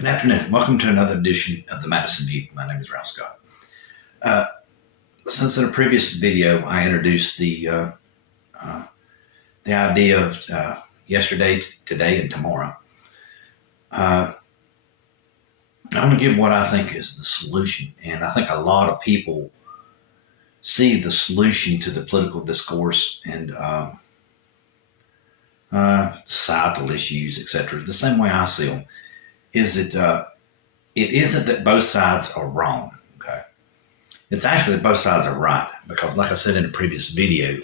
Good afternoon. Welcome to another edition of the Madison View. My name is Ralph Scott. Since in a previous video I introduced the idea of yesterday, today, and tomorrow, I'm going to give what I think is the solution. And I think a lot of people see the solution to the political discourse and societal issues, etc., the same way I see them. Is it isn't that both sides are wrong, okay? It's actually that both sides are right, because like I said in a previous video,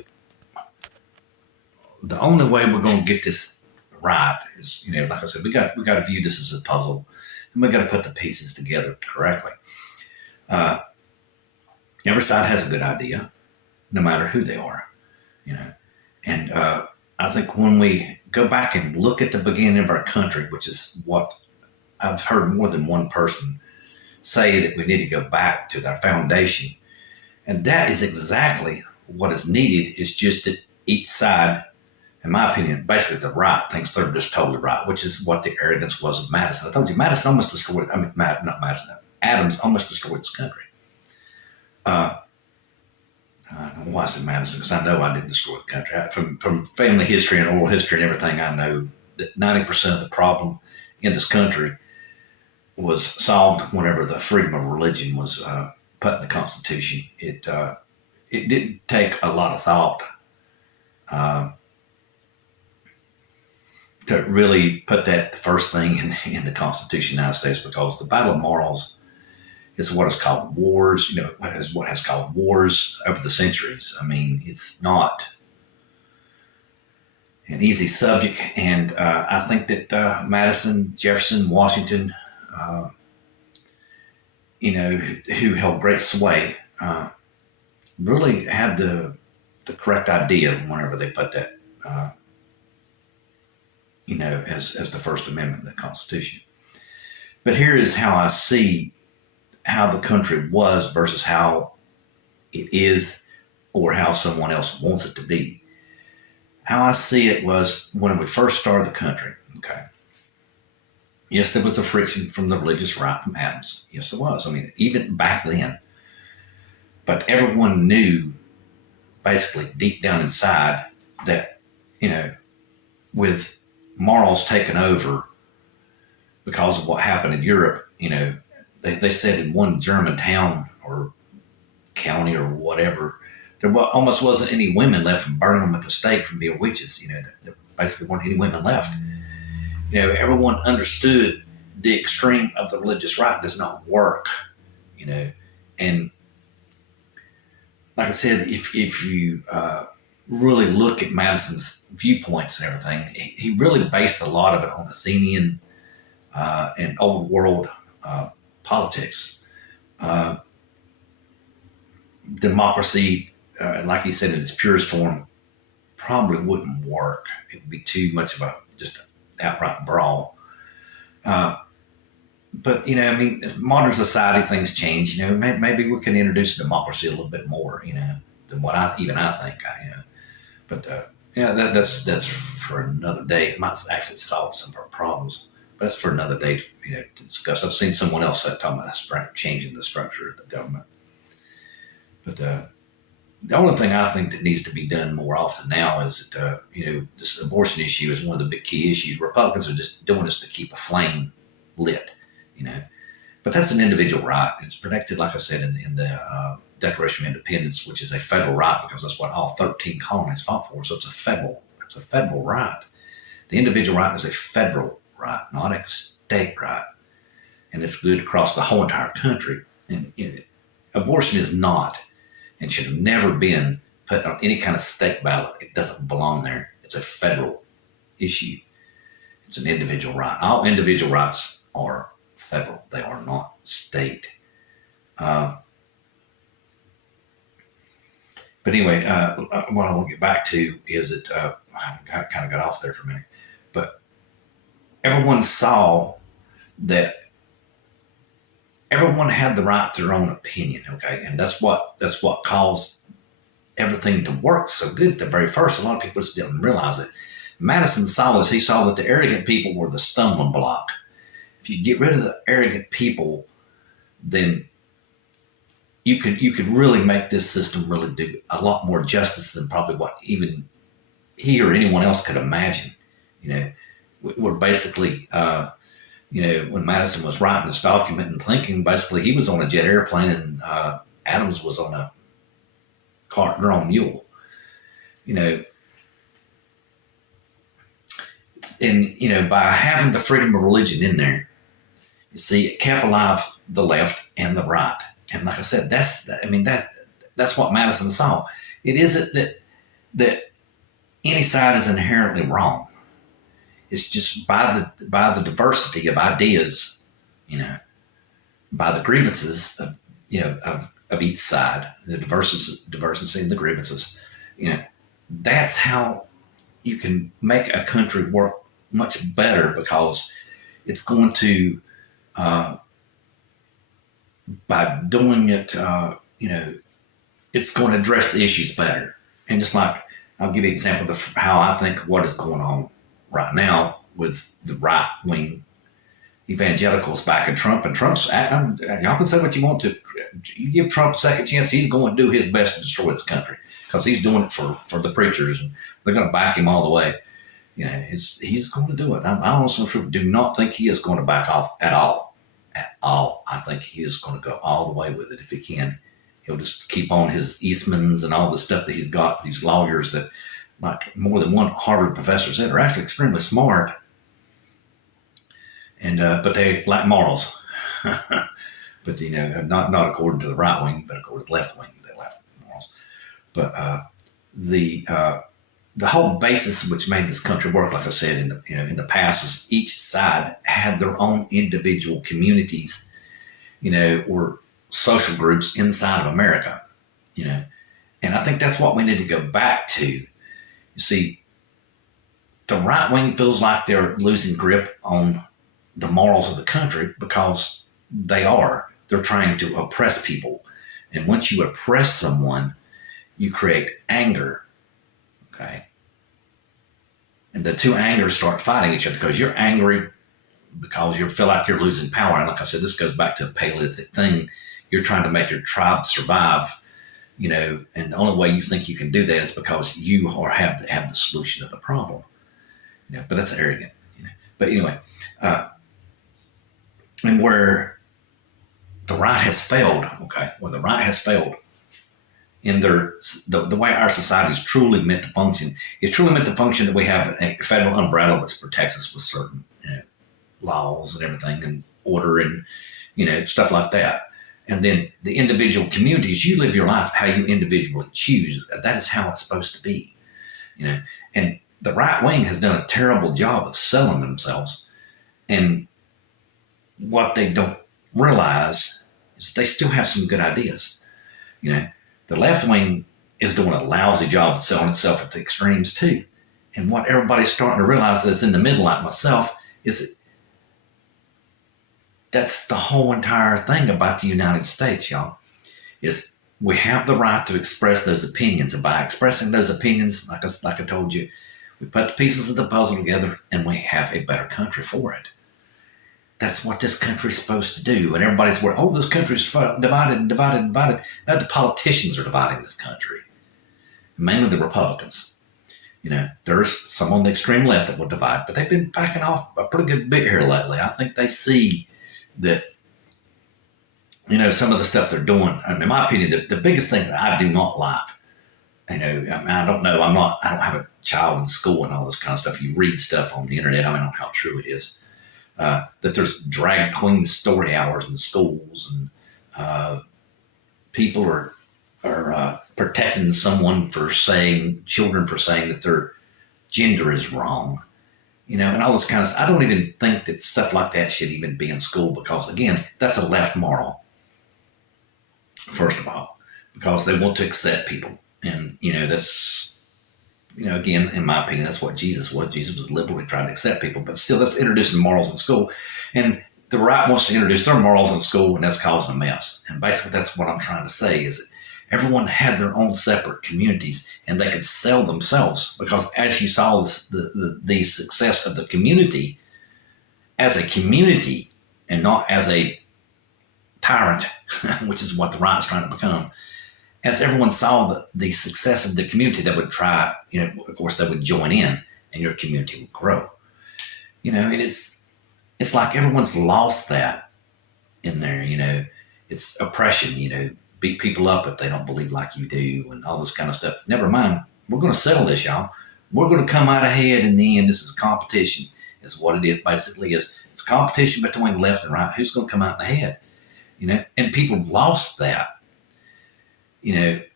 the only way we're going to get this right is, like I said, we got to view this as a puzzle, and we got to put the pieces together correctly. Every side has a good idea, no matter who they are, and I think when we go back and look at the beginning of our country, which is what I've heard more than one person say, that we need to go back to our foundation. And that is exactly what is needed, is just that each side, in my opinion, basically the right thinks they're just totally right, which is what the arrogance was of Madison. I told you, Madison almost destroyed, Adams almost destroyed this country. I don't know why I said Madison, because I know I didn't destroy the country. From family history and oral history and everything, I know that 90% of the problem in this country was solved whenever the freedom of religion was put in the Constitution. It didn't take a lot of thought to really put that the first thing in the Constitution of the United States, because the battle of morals is what is called wars. Is what has called wars over the centuries. I mean, it's not an easy subject, and I think that Madison, Jefferson, Washington, who held great sway, really had the correct idea whenever they put that, as the First Amendment in the Constitution. But here is how I see how the country was versus how it is, or how someone else wants it to be. How I see it was when we first started the country, okay? Yes, there was the friction from the religious right from Adams. Yes, there was. I mean, even back then. But everyone knew, basically, deep down inside, that, with morals taken over because of what happened in Europe, they said in one German town or county or whatever, there almost wasn't any women left from burning them at the stake from being witches. There basically weren't any women left. Everyone understood the extreme of the religious right does not work, and like I said, if you really look at Madison's viewpoints and everything, he really based a lot of it on Athenian and old world politics. Democracy, like he said in its purest form, probably wouldn't work. It would be too much of just outright brawl. But, modern society, things change. Maybe we can introduce democracy a little bit more, than what I think. But that's for another day. It might actually solve some of our problems, but that's for another day, to discuss. I've seen someone else talking about changing the structure of the government. But the only thing I think that needs to be done more often now is that, this abortion issue is one of the big key issues. Republicans are just doing this to keep a flame lit, But that's an individual right. It's protected, like I said, in the Declaration of Independence, which is a federal right, because that's what all 13 colonies fought for. So it's a federal right. The individual right is a federal right, not a state right. And it's good across the whole entire country. And abortion is not, and should have never been, put on any kind of state ballot. It doesn't belong there. It's a federal issue. It's an individual right. All individual rights are federal. They are not state. But anyway, what I want to get back to is that I kind of got off there for a minute. But everyone saw that everyone had the right to their own opinion, okay? And that's what caused everything to work so good at the very first. A lot of people just didn't realize it. Madison saw this. He saw that the arrogant people were the stumbling block. if you get rid of the arrogant people, then you could really make this system really do a lot more justice than probably what even he or anyone else could imagine. You know, we're basically, when Madison was writing this document and thinking, basically he was on a jet airplane and Adams was on a cart-drawn mule. And by having the freedom of religion in there, you see, it kept alive the left and the right. And like I said, that's what Madison saw. It isn't that any side is inherently wrong. It's just by the diversity of ideas, by the grievances of each side, the diversity and the grievances, that's how you can make a country work much better, because it's going to, by doing it, it's going to address the issues better. And just like, I'll give you an example of how I think what is going on right now with the right-wing evangelicals backing Trump. And Trump's, y'all can say what you want to. You give Trump a second chance, he's going to do his best to destroy this country, because he's doing it for the preachers, and they're going to back him all the way. He's going to do it. I honestly do not think he is going to back off at all. At all. I think he is going to go all the way with it if he can. He'll just keep on his Eastmans and all the stuff that he's got, these lawyers that, like more than one Harvard professor said, are actually extremely smart. And but they lack morals. But not according to the right wing, but according to the left wing, they lack morals. But the whole basis which made this country work, like I said in the past, is each side had their own individual communities, or social groups inside of America, and I think that's what we need to go back to. You see, the right wing feels like they're losing grip on the morals of the country, because they're trying to oppress people. And once you oppress someone, you create anger. Okay. And the two angers start fighting each other, because you're angry because you feel like you're losing power. And like I said, this goes back to a Paleolithic thing. You're trying to make your tribe survive, and the only way you think you can do that is because you have the solution of the problem. But that's arrogant. But anyway, and where the right has failed, in the way our society is truly meant to function, it's truly meant to function that we have a federal umbrella that protects us with certain laws and everything, and order, and stuff like that. And then the individual communities, you live your life how you individually choose. That is how it's supposed to be. And the right wing has done a terrible job of selling themselves. And what they don't realize is they still have some good ideas. The left wing is doing a lousy job of selling itself at the extremes too. And what everybody's starting to realize that's in the middle, like myself, is that that's the whole entire thing about the United States, y'all, is we have the right to express those opinions. And by expressing those opinions, like I told you, we put the pieces of the puzzle together and we have a better country for it. That's what this country's supposed to do. And everybody's worried, this country's divided. Now the politicians are dividing this country, mainly the Republicans. There's some on the extreme left that will divide, but they've been backing off a pretty good bit here lately. I think they see that, some of the stuff they're doing. In my opinion, the biggest thing that I do not like, I don't know, I don't have a child in school and all this kind of stuff. You read stuff on the internet. I don't know how true it is. That there's drag queen story hours in schools, and people are protecting children for saying that their gender is wrong, and all this kind of stuff. I don't even think that stuff like that should even be in school, because again, that's a left moral, first of all, because they want to accept people. And, that's, again, in my opinion, that's what Jesus was. Jesus was liberally trying to accept people, but still that's introducing morals in school. And the right wants to introduce their morals in school, and that's causing a mess. And basically that's what I'm trying to say, is that everyone had their own separate communities, and they could sell themselves, because as you saw the success of the community, as a community, and not as a tyrant, which is what the right's trying to become. As everyone saw the success of the community, they would try, of course, they would join in, and your community would grow. And it's like everyone's lost that in there. It's oppression. Beat people up if they don't believe like you do, and all this kind of stuff. Never mind. We're going to settle this, y'all. We're going to come out ahead in the end. This is competition. Is what it is. Basically, it's competition between left and right. Who's going to come out ahead? And people have lost that,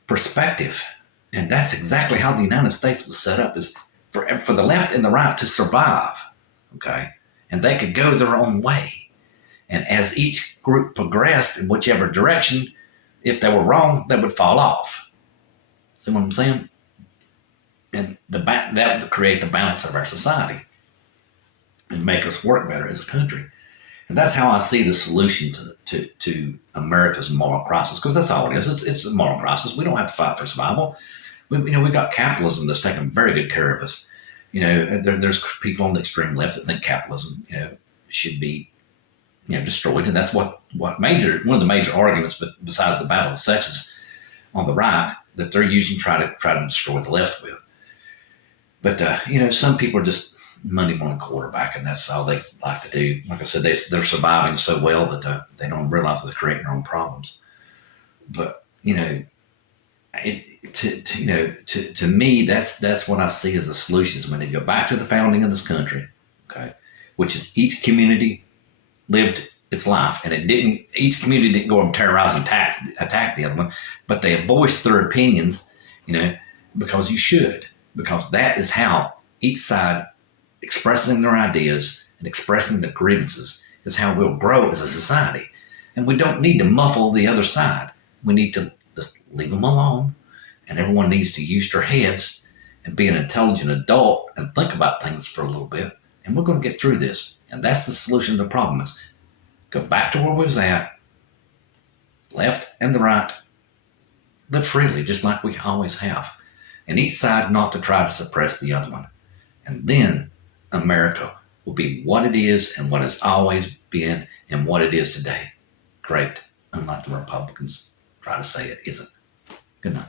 perspective. And that's exactly how the United States was set up, is for the left and the right to survive. Okay. And they could go their own way. And as each group progressed in whichever direction, if they were wrong, they would fall off. See what I'm saying? And that would create the balance of our society and make us work better as a country. And that's how I see the solution to America's moral crisis, because that's all it is. It's a moral crisis. We don't have to fight for survival. We've got capitalism that's taken very good care of us. There's people on the extreme left that think capitalism, should be, destroyed, and that's one of the major arguments, but besides the battle of the sexes on the right, that they're using try to destroy the left with. But some people are just Monday morning quarterback, and that's all they like to do. Like I said, they're surviving so well that they don't realize they're creating their own problems. But to me, that's what I see as the solutions when they go back to the founding of this country, okay, which is each community lived its life, and each community didn't go and terrorize and attack the other one, but they voiced their opinions, because you should, because that is how each side expressing their ideas and expressing their grievances is how we'll grow as a society. And we don't need to muffle the other side. We need to just leave them alone, and everyone needs to use their heads and be an intelligent adult and think about things for a little bit, and we're going to get through this. And that's the solution to the problem, is go back to where we was at, left and the right, live freely, just like we always have. And each side not to try to suppress the other one. And then America will be what it is and what it's always been and what it is today. Great. Unlike the Republicans try to say it isn't. Good night.